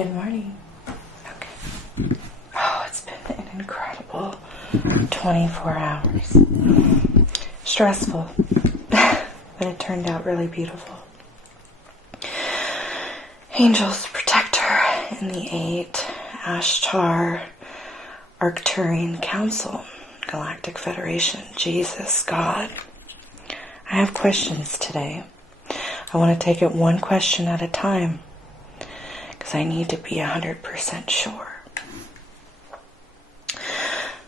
Good morning. Okay. Oh, it's been an incredible 24 hours. Stressful, but it turned out really beautiful. Angels, Protector in the 8, Ashtar, Arcturian Council, Galactic Federation, Jesus, God. I have questions today. I want to take it one question at a time because I need to be 100% sure.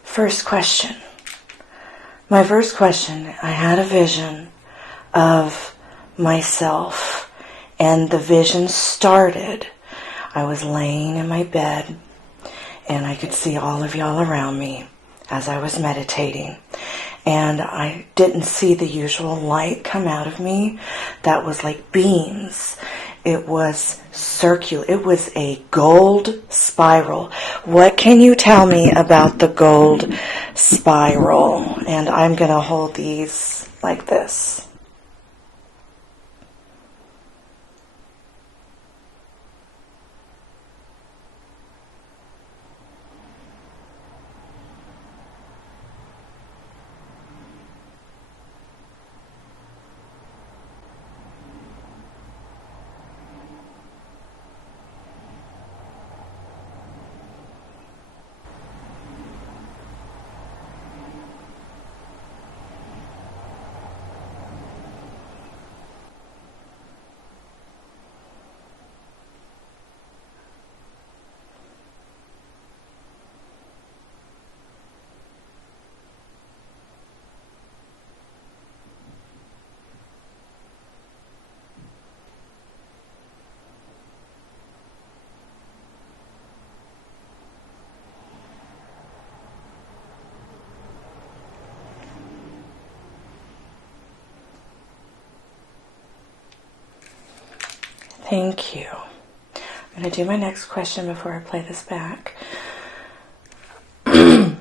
First question. My first question, I had a vision of myself, and the vision started. I was laying in my bed, and I could see all of y'all around me as I was meditating. And I didn't see the usual light come out of me. That was like beams. It was circular. It was a gold spiral. What can you tell me about the gold spiral? And I'm going to hold these like this. Thank you. I'm going to do my next question before I play this back. The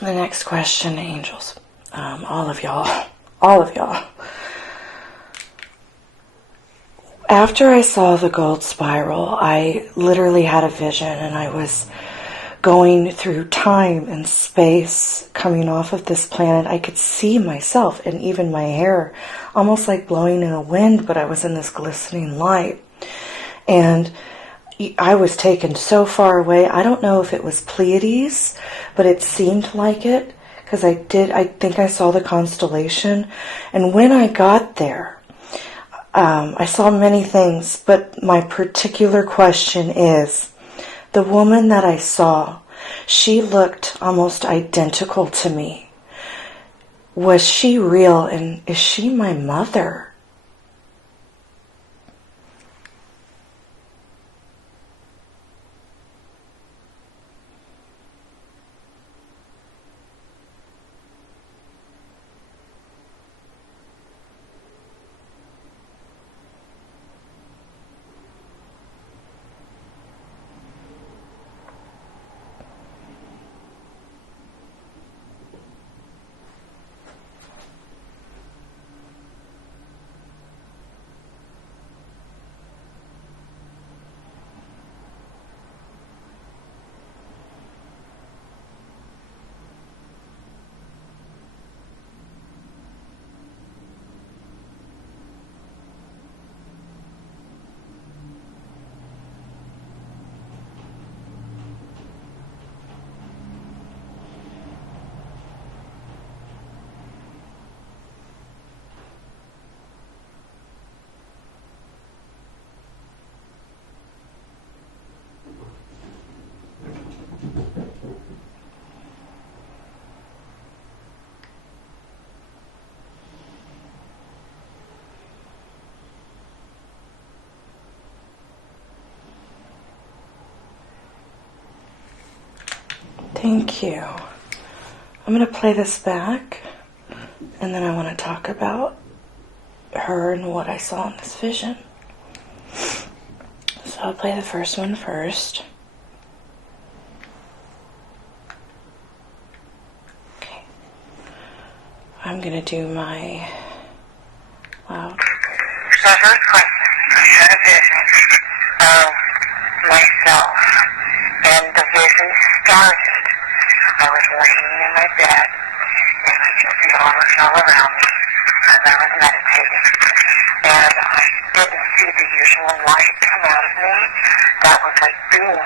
next question, angels, all of y'all. After I saw the gold spiral, I literally had a vision, and I was going through time and space coming off of this planet. I could see myself and even my hair almost like blowing in a wind, but I was in this glistening light. And I was taken so far away. I don't know if it was Pleiades, but it seemed like it, because I think I saw the constellation. And when I got there, I saw many things, but my particular question is, the woman that I saw, she looked almost identical to me. Was she real, and is she my mother? Thank you. I'm going to play this back, and then I want to talk about her and what I saw in this vision. So I'll play the first one first. Okay. I'm going to do my loud. So first question, I had a vision of myself started, I was laying in my bed, and I could see arms all around me as I was meditating. And I didn't see the usual light come out of me. That was like beam.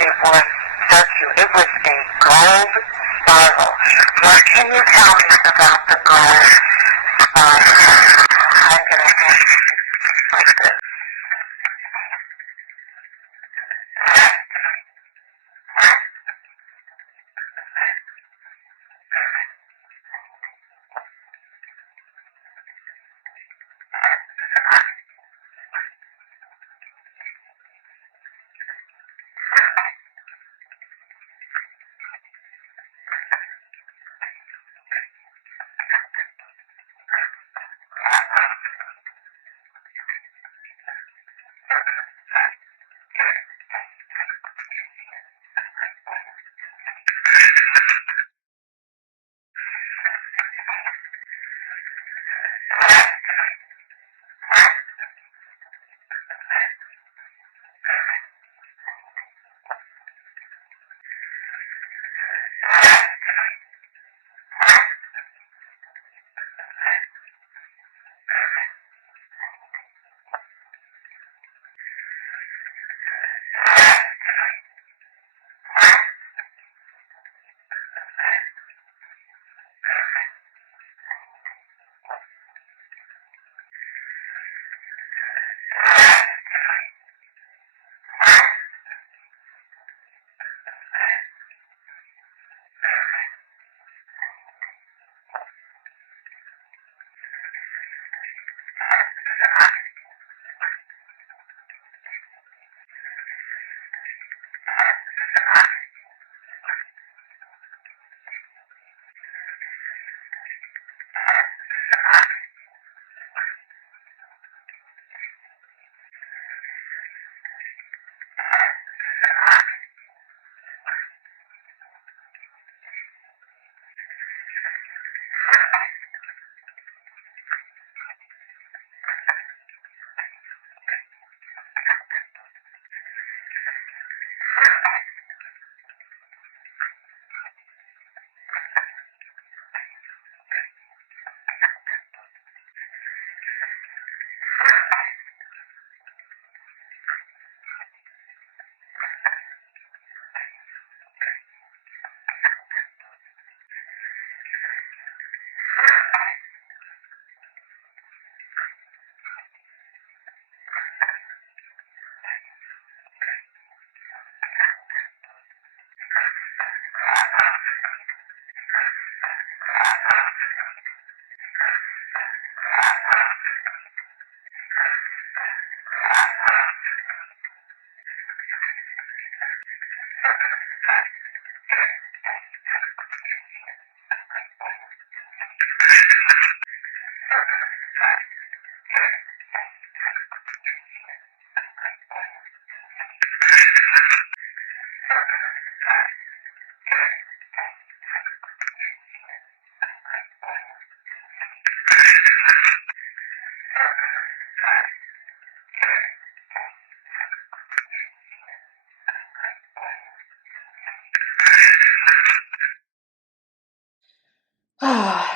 It was circular. It was a gold spiral. What can you tell me about the gold spiral? I'm going to ask you like this.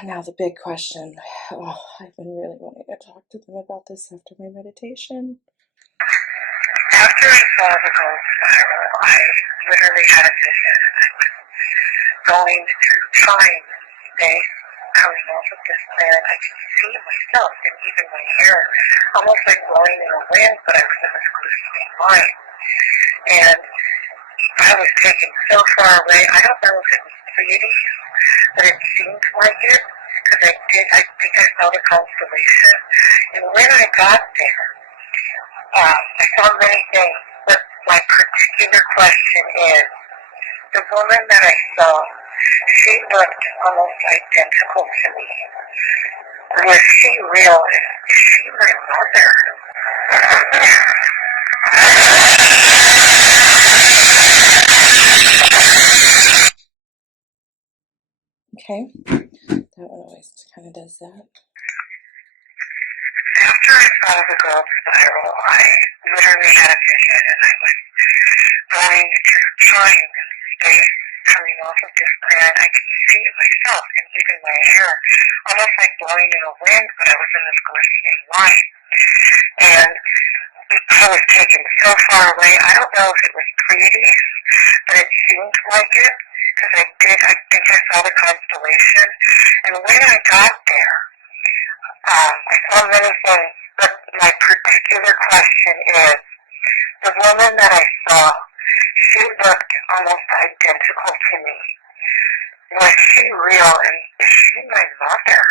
Now the big question. Oh, I've been really wanting to talk to them about this after my meditation. After I saw the gold spiral, I literally had a vision. I was going through time and space, coming off of this planet. I could see myself and even my hair, almost like blowing in the wind, but I was in this blue state line. And I was taken so far away. I don't know if it was 3D, but it seemed like it, because I think I saw the constellation. And when I got there, I saw many things, but my particular question is, the woman that I saw, she looked almost identical to me. Was she real? Is she my mother? Okay, that one always kind of does that. After I saw the gold spiral, I literally had a vision, and I was going through time and space, off of this planet, I could see myself and even my hair, almost like blowing in a wind, but I was in this glistening light. And I was taken so far away. I don't know if it was previous, but it seemed like it, because I think I saw the constellation. And when I got there, I saw many things, but my particular question is, the woman that I saw, she looked almost identical to me. Was she real, and is she my mother?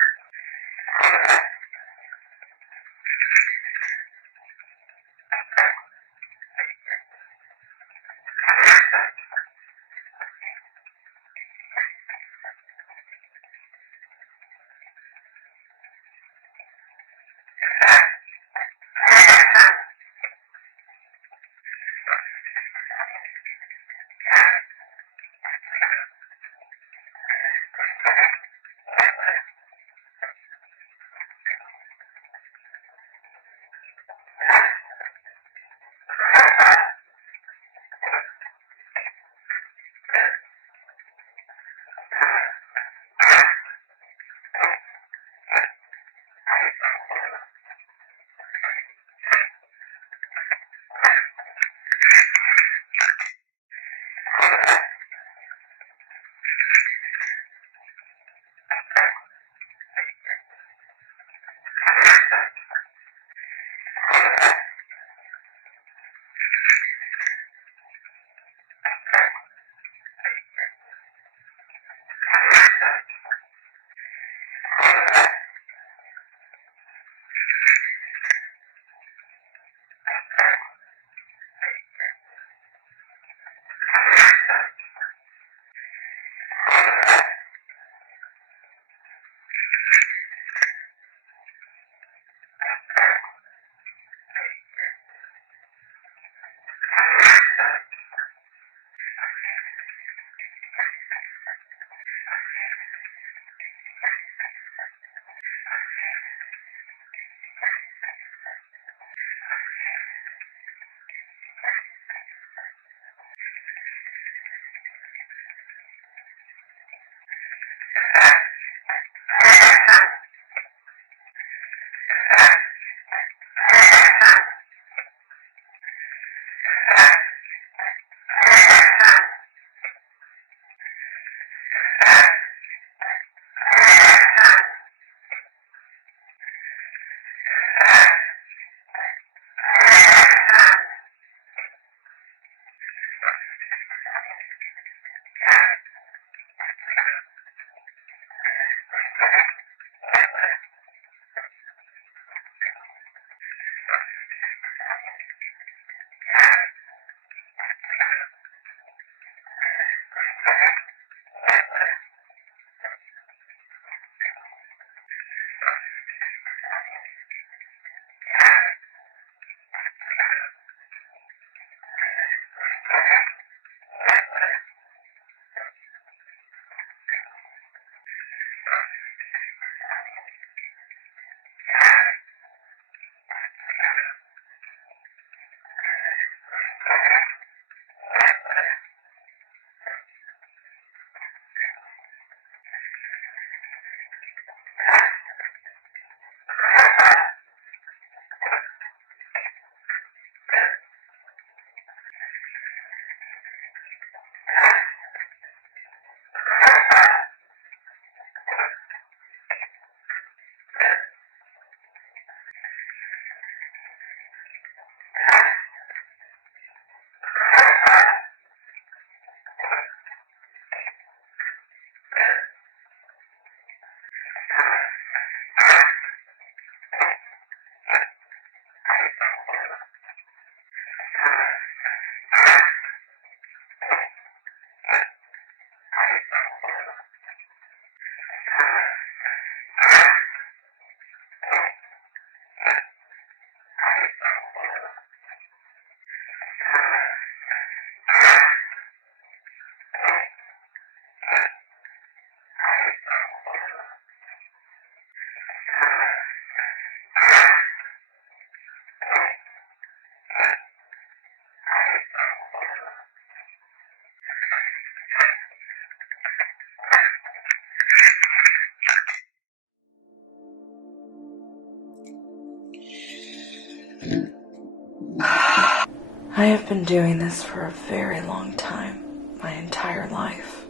I have been doing this for a very long time, my entire life.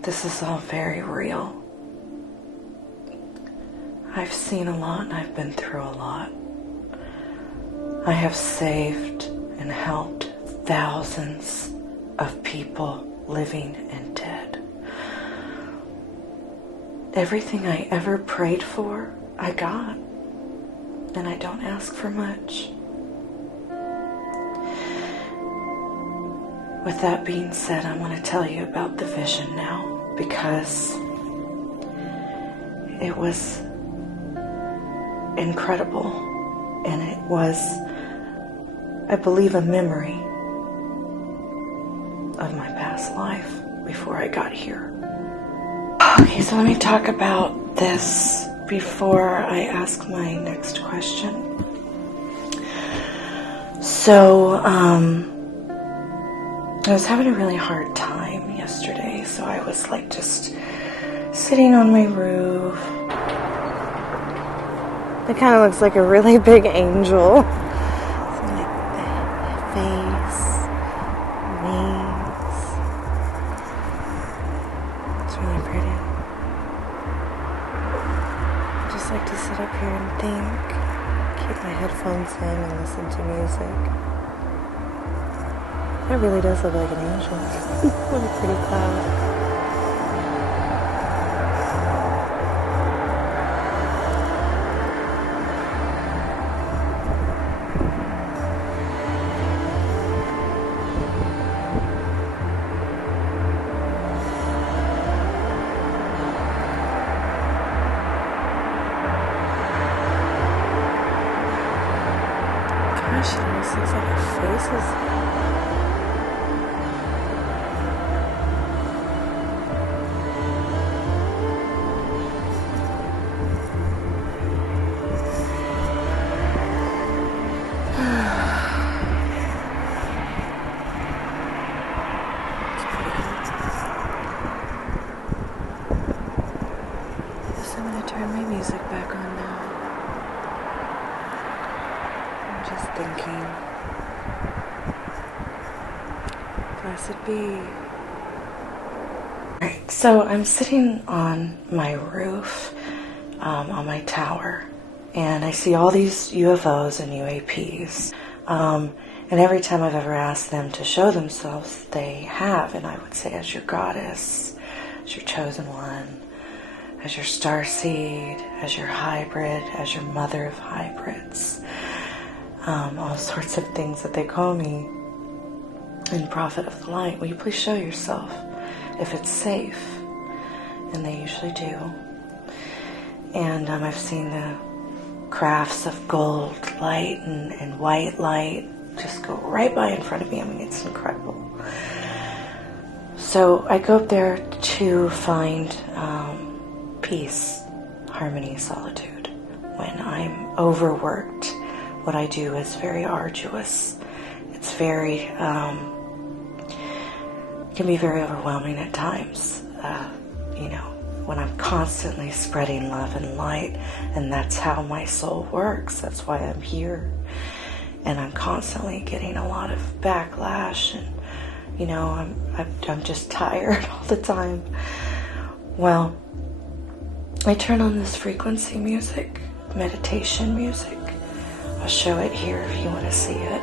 This is all very real. I've seen a lot and I've been through a lot. I have saved and helped thousands of people, living and dead. Everything I ever prayed for, I got. And I don't ask for much. With that being said, I want to tell you about the vision now, because it was incredible, and it was, I believe, a memory of my past life before I got here. Okay, so let me talk about this before I ask my next question. So, I was having a really hard time yesterday, so I was like just sitting on my roof. It kind of looks like a really big angel. So like the face, wings. It's really pretty. I just like to sit up here and think, keep my headphones in and listen to music. It really does look like an angel. What a pretty cloud. Gosh, it almost looks like her face is... I'm going to turn my music back on now. I'm just thinking. Blessed be. Alright, so I'm sitting on my roof, on my tower, and I see all these UFOs and UAPs. And every time I've ever asked them to show themselves, they have. And I would say, as your goddess, as your chosen one, as your starseed, as your hybrid, as your mother of hybrids, all sorts of things that they call me, and prophet of the light. Will you please show yourself if it's safe? And they usually do. And I've seen the crafts of gold light and white light just go right by in front of me. I mean, it's incredible. So I go up there to find peace, harmony, solitude. When I'm overworked, what I do is very arduous. It's very, can be very overwhelming at times. When I'm constantly spreading love and light, and that's how my soul works. That's why I'm here. And I'm constantly getting a lot of backlash, and I'm just tired all the time. Well, I turn on this frequency music, meditation music. I'll show it here if you want to see it.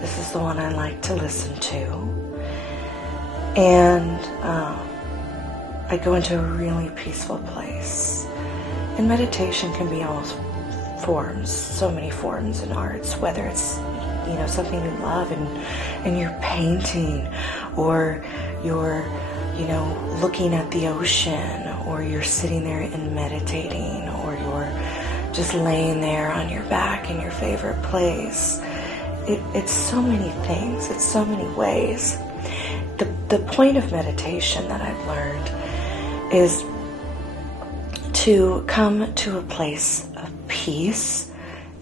This is the one I like to listen to. And I go into a really peaceful place. And meditation can be all forms, so many forms in arts, whether it's, something you love and you're painting, or you're, looking at the ocean, or you're sitting there and meditating, or you're just laying there on your back in your favorite place. It's so many things. It's so many ways. The point of meditation that I've learned is to come to a place of peace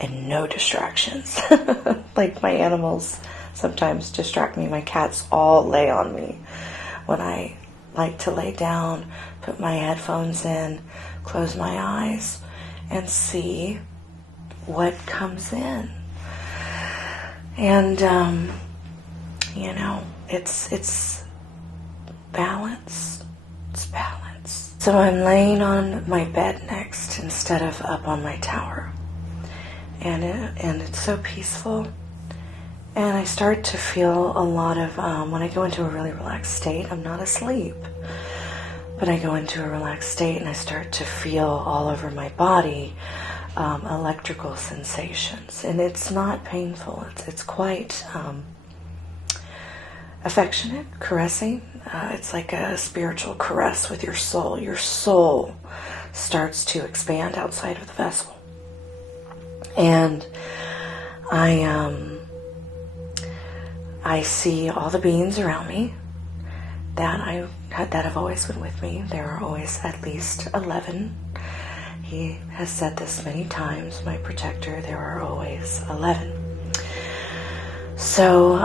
and no distractions. Like my animals sometimes distract me. My cats all lay on me when I like to lay down, put my headphones in, close my eyes, and see what comes in. And, you know, it's balance. It's balance. So I'm laying on my bed next instead of up on my tower. And it's so peaceful. And I start to feel a lot of, when I go into a really relaxed state, I'm not asleep. But I go into a relaxed state and I start to feel all over my body electrical sensations. And it's not painful. It's quite affectionate, caressing. It's like a spiritual caress with your soul. Your soul starts to expand outside of the vessel. And I see all the beings around me that have always been with me. There are always at least 11. He has said this many times, my protector, there are always 11. So,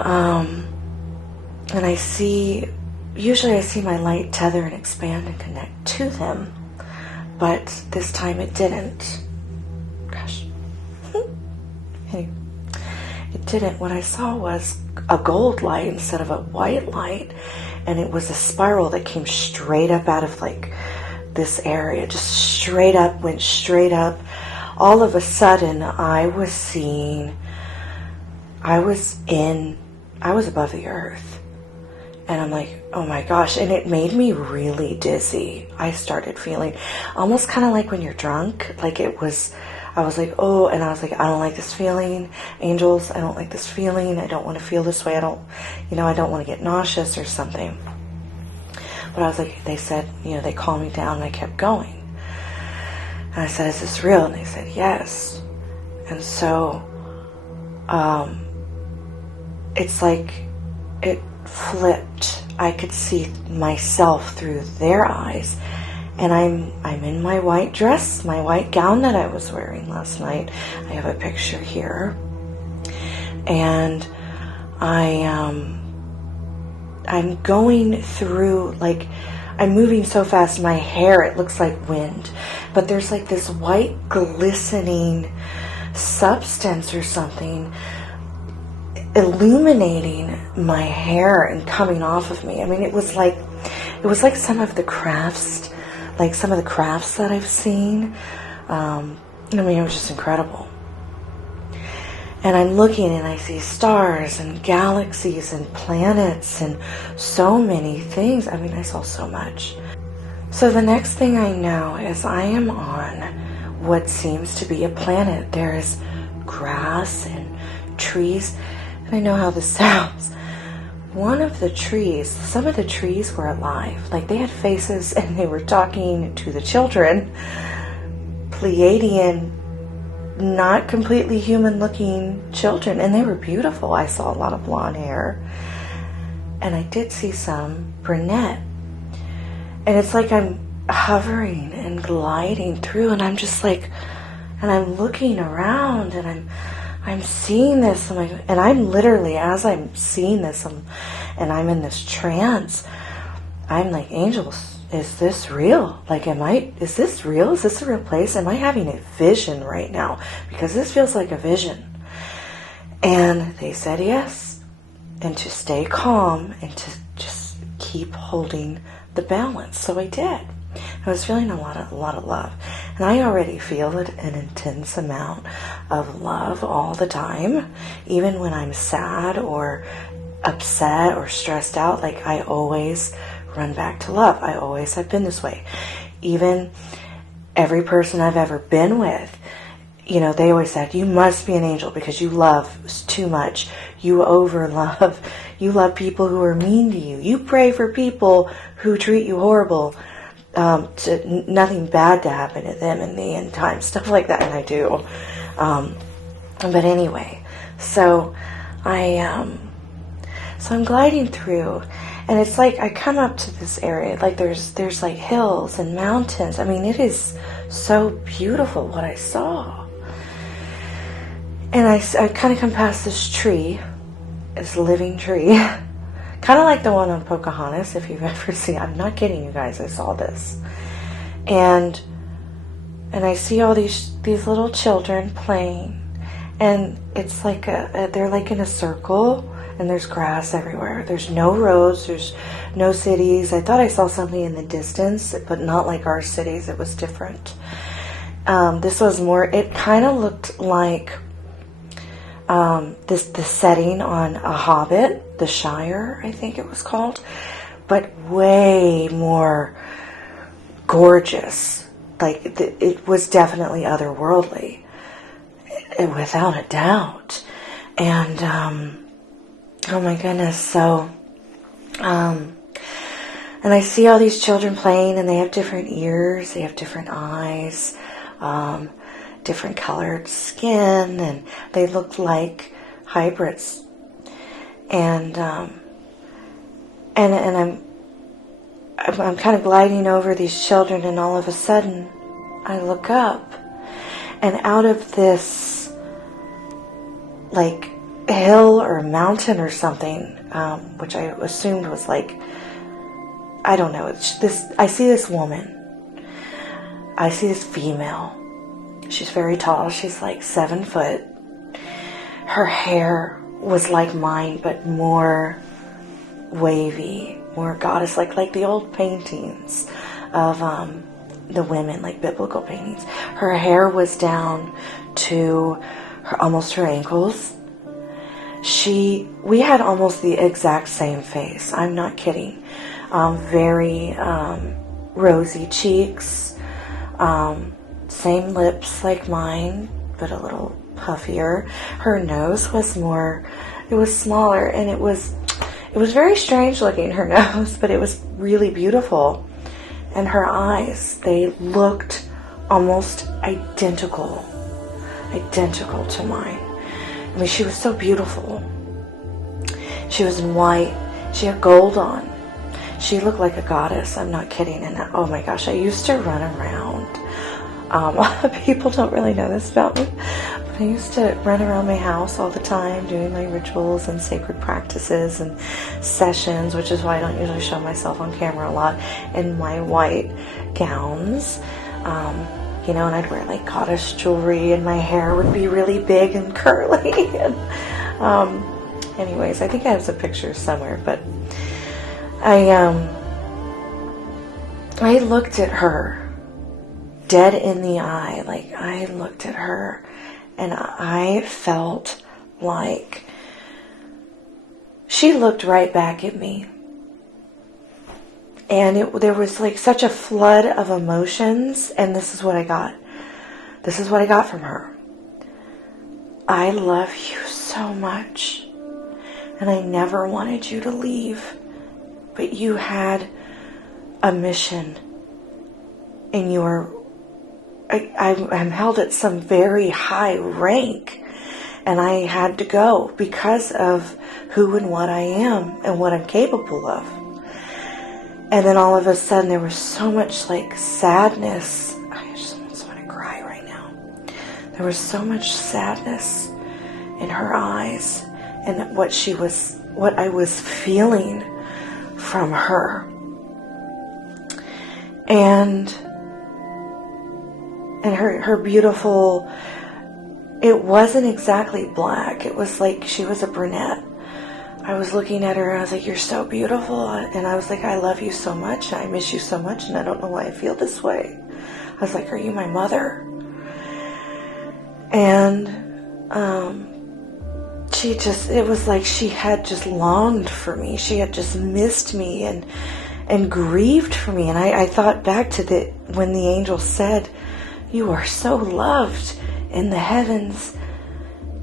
and usually I see my light tether and expand and connect to them, but this time it didn't. Gosh. Anyway, it didn't. What I saw was a gold light instead of a white light, and it was a spiral that came straight up out of like this area, just straight up, went straight up. All of a sudden I was above the earth, and I'm like, oh my gosh, and it made me really dizzy. I started feeling almost kind of like when you're drunk, like I was like, oh, and I was like, I don't like this feeling. Angels, I don't like this feeling. I don't want to feel this way. I don't want to get nauseous or something. But I was like, they said, they calmed me down and I kept going. And I said, is this real? And they said, yes. And so, it's like it flipped. I could see myself through their eyes. And I'm in my white dress, my white gown that I was wearing last night. I have a picture here. And I'm going through, like, I'm moving so fast, my hair, it looks like wind. But there's like this white glistening substance or something illuminating my hair and coming off of me. I mean, it was like some of the crafts, that I've seen. I mean, it was just incredible. And I'm looking and I see stars and galaxies and planets and so many things. I mean, I saw so much. So the next thing I know is I am on what seems to be a planet. There is grass and trees. And I know how this sounds. One of the trees, some of the trees were alive. Like they had faces and they were talking to the children. Pleiadian, not completely human looking children. And they were beautiful. I saw a lot of blonde hair. And I did see some brunette. And it's like I'm hovering and gliding through, and I'm just like, and I'm looking around, and I'm seeing this, and I'm literally, as I'm seeing this, and I'm in this trance, I'm like, angels, is this real? Like, is this real? Is this a real place? Am I having a vision right now? Because this feels like a vision. And they said yes, and to stay calm, and to just keep holding the balance. So I did. I was feeling a lot of love, and I already feel an intense amount of love all the time, even when I'm sad or upset or stressed out. Like, I always run back to love. I always have been this way. Even every person I've ever been with, they always said, you must be an angel because you love too much. You over love. You love people who are mean to you. You pray for people who treat you horrible. Nothing bad to happen to them in the end time. Stuff like that, and I do. But anyway, so I'm gliding through, and it's like I come up to this area, like there's like hills and mountains. I mean, it is so beautiful what I saw. And I kind of come past this tree, this living tree, kind of like the one on Pocahontas, if you've ever seen. I'm not kidding, you guys. I saw this, and I see all these little children playing, And it's like they're like in a circle, and there's grass everywhere. There's no roads, there's no cities. I thought I saw something in the distance, but not like our cities. It was different. This was more, it kind of looked like the setting on A Hobbit, The Shire, I think it was called, but way more gorgeous. Like it was definitely otherworldly, without a doubt. And oh my goodness, so and I see all these children playing, and they have different ears, they have different eyes, different colored skin, and they look like hybrids. And I'm kind of gliding over these children, and all of a sudden I look up, and out of this like hill or mountain or something, which I assumed was like, I don't know, it's this, I see this woman, I see this female. She's very tall, she's like 7 foot. Her hair was like mine, but more wavy, more goddess, like the old paintings of the women, like biblical paintings. Her hair was down to almost her ankles. We had almost the exact same face. I'm not kidding. Very rosy cheeks, same lips like mine, but a little puffier. Her nose was more, it was smaller, and it was very strange looking, her nose, but it was really beautiful. And her eyes, they looked almost identical to mine. I mean, she was so beautiful. She was in white. She had gold on. She looked like a goddess. I'm not kidding. And oh my gosh, I used to run around. People don't really know this about me, but I used to run around my house all the time doing my rituals and sacred practices and sessions, which is why I don't usually show myself on camera a lot, in my white gowns. And I'd wear like goddess jewelry, and my hair would be really big and curly. And, anyways, I think I have some pictures somewhere, but I looked at her dead in the eye. Like, I looked at her, and I felt like she looked right back at me. And there was like such a flood of emotions, and this is what I got. This is what I got from her. I love you so much, and I never wanted you to leave, but you had a mission, and you were, I'm held at some very high rank, and I had to go because of who and what I am and what I'm capable of. And then all of a sudden there was so much like sadness. I just almost want to cry right now. There was so much sadness in her eyes, and what I was feeling from her. And her beautiful, it wasn't exactly black. It was like she was a brunette. I was looking at her and I was like, you're so beautiful. And I was like, I love you so much. I miss you so much. And I don't know why I feel this way. I was like, are you my mother? And it was like she had just longed for me. She had just missed me and grieved for me. And I thought back to when the angel said, you are so loved in the heavens,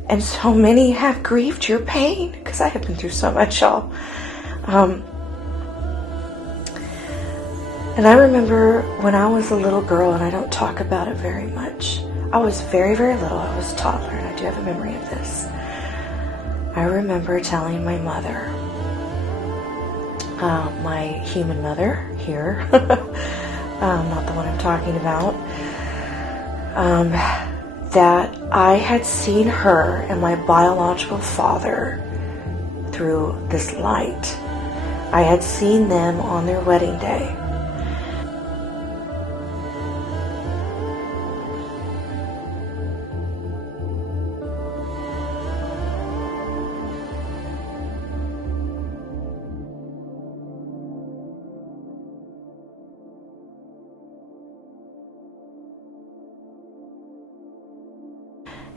and so many have grieved your pain, because I have been through so much, y'all. And I remember when I was a little girl, and I don't talk about it very much. I was very, very little. I was a toddler, and I do have a memory of this. I remember telling my mother, my human mother here, not the one I'm talking about, that I had seen her and my biological father through this light. I had seen them on their wedding day.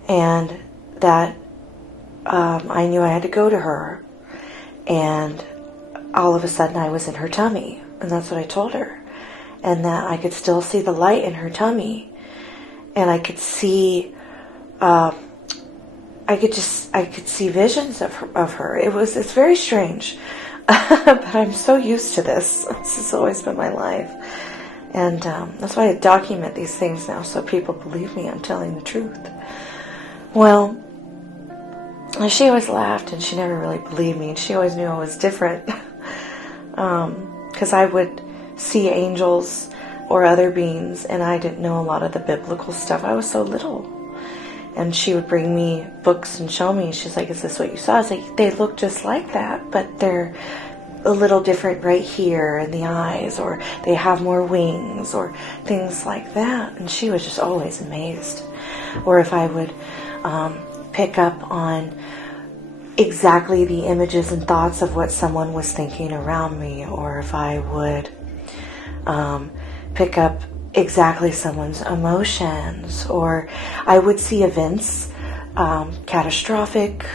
and that I knew I had to go to her, and all of a sudden I was in her tummy, and that's what I told her, and that I could still see the light in her tummy, and I could see, I could see visions of her. It's very strange, but I'm so used to this. This has always been my life, and that's why I document these things now, so people believe me. I'm telling the truth. Well, she always laughed, and she never really believed me, and she always knew I was different, because I would see angels or other beings, and I didn't know a lot of the biblical stuff. I was so little, and she would bring me books and show me. She's like, "Is this what you saw?" I was like, "They look just like that, but they're a little different right here in the eyes, or they have more wings, or things like that." And she was just always amazed. Or if I would pick up on exactly the images and thoughts of what someone was thinking around me, or if I would pick up exactly someone's emotions, or I would see events, catastrophic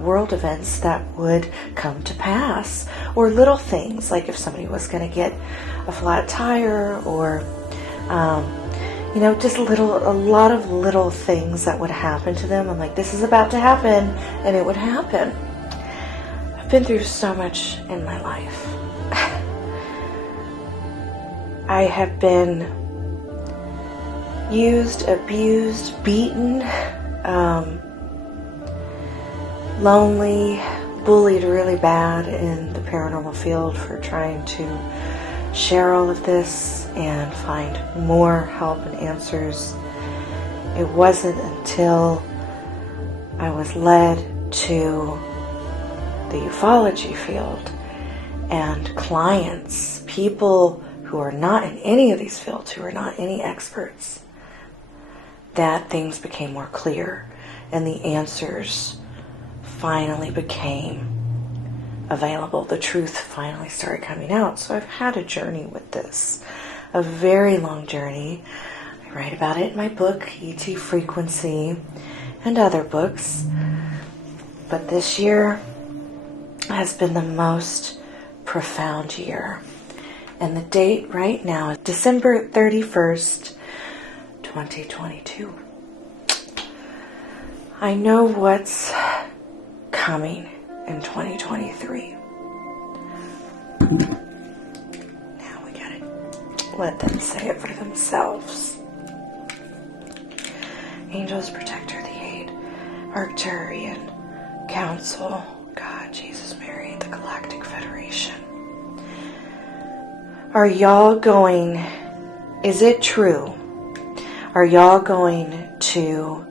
world events that would come to pass, or little things like if somebody was going to get a flat tire, or just a lot of little things that would happen to them. I'm like, this is about to happen, and it would happen. I've been through so much in my life. I have been used, abused, beaten, lonely, bullied really bad in the paranormal field for trying to share all of this and find more help and answers. It wasn't until I was led to the ufology field and clients, people who are not in any of these fields, who are not any experts, that things became more clear and the answers finally became available. The truth finally started coming out. So I've had a journey with this, a very long journey. I write about it in my book, E.T. Frequency, and other books. But this year has been the most profound year. And the date right now is December 31st, 2022. I know what's coming in 2023. Now we gotta let them say it for themselves. Angels, Protector, the Aid, Arcturian Council, God, Jesus, Mary, the Galactic Federation. Are y'all going, is it true? Are y'all going to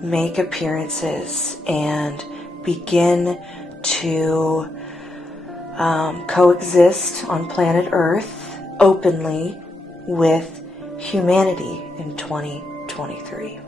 make appearances and begin to coexist on planet Earth openly with humanity in 2023?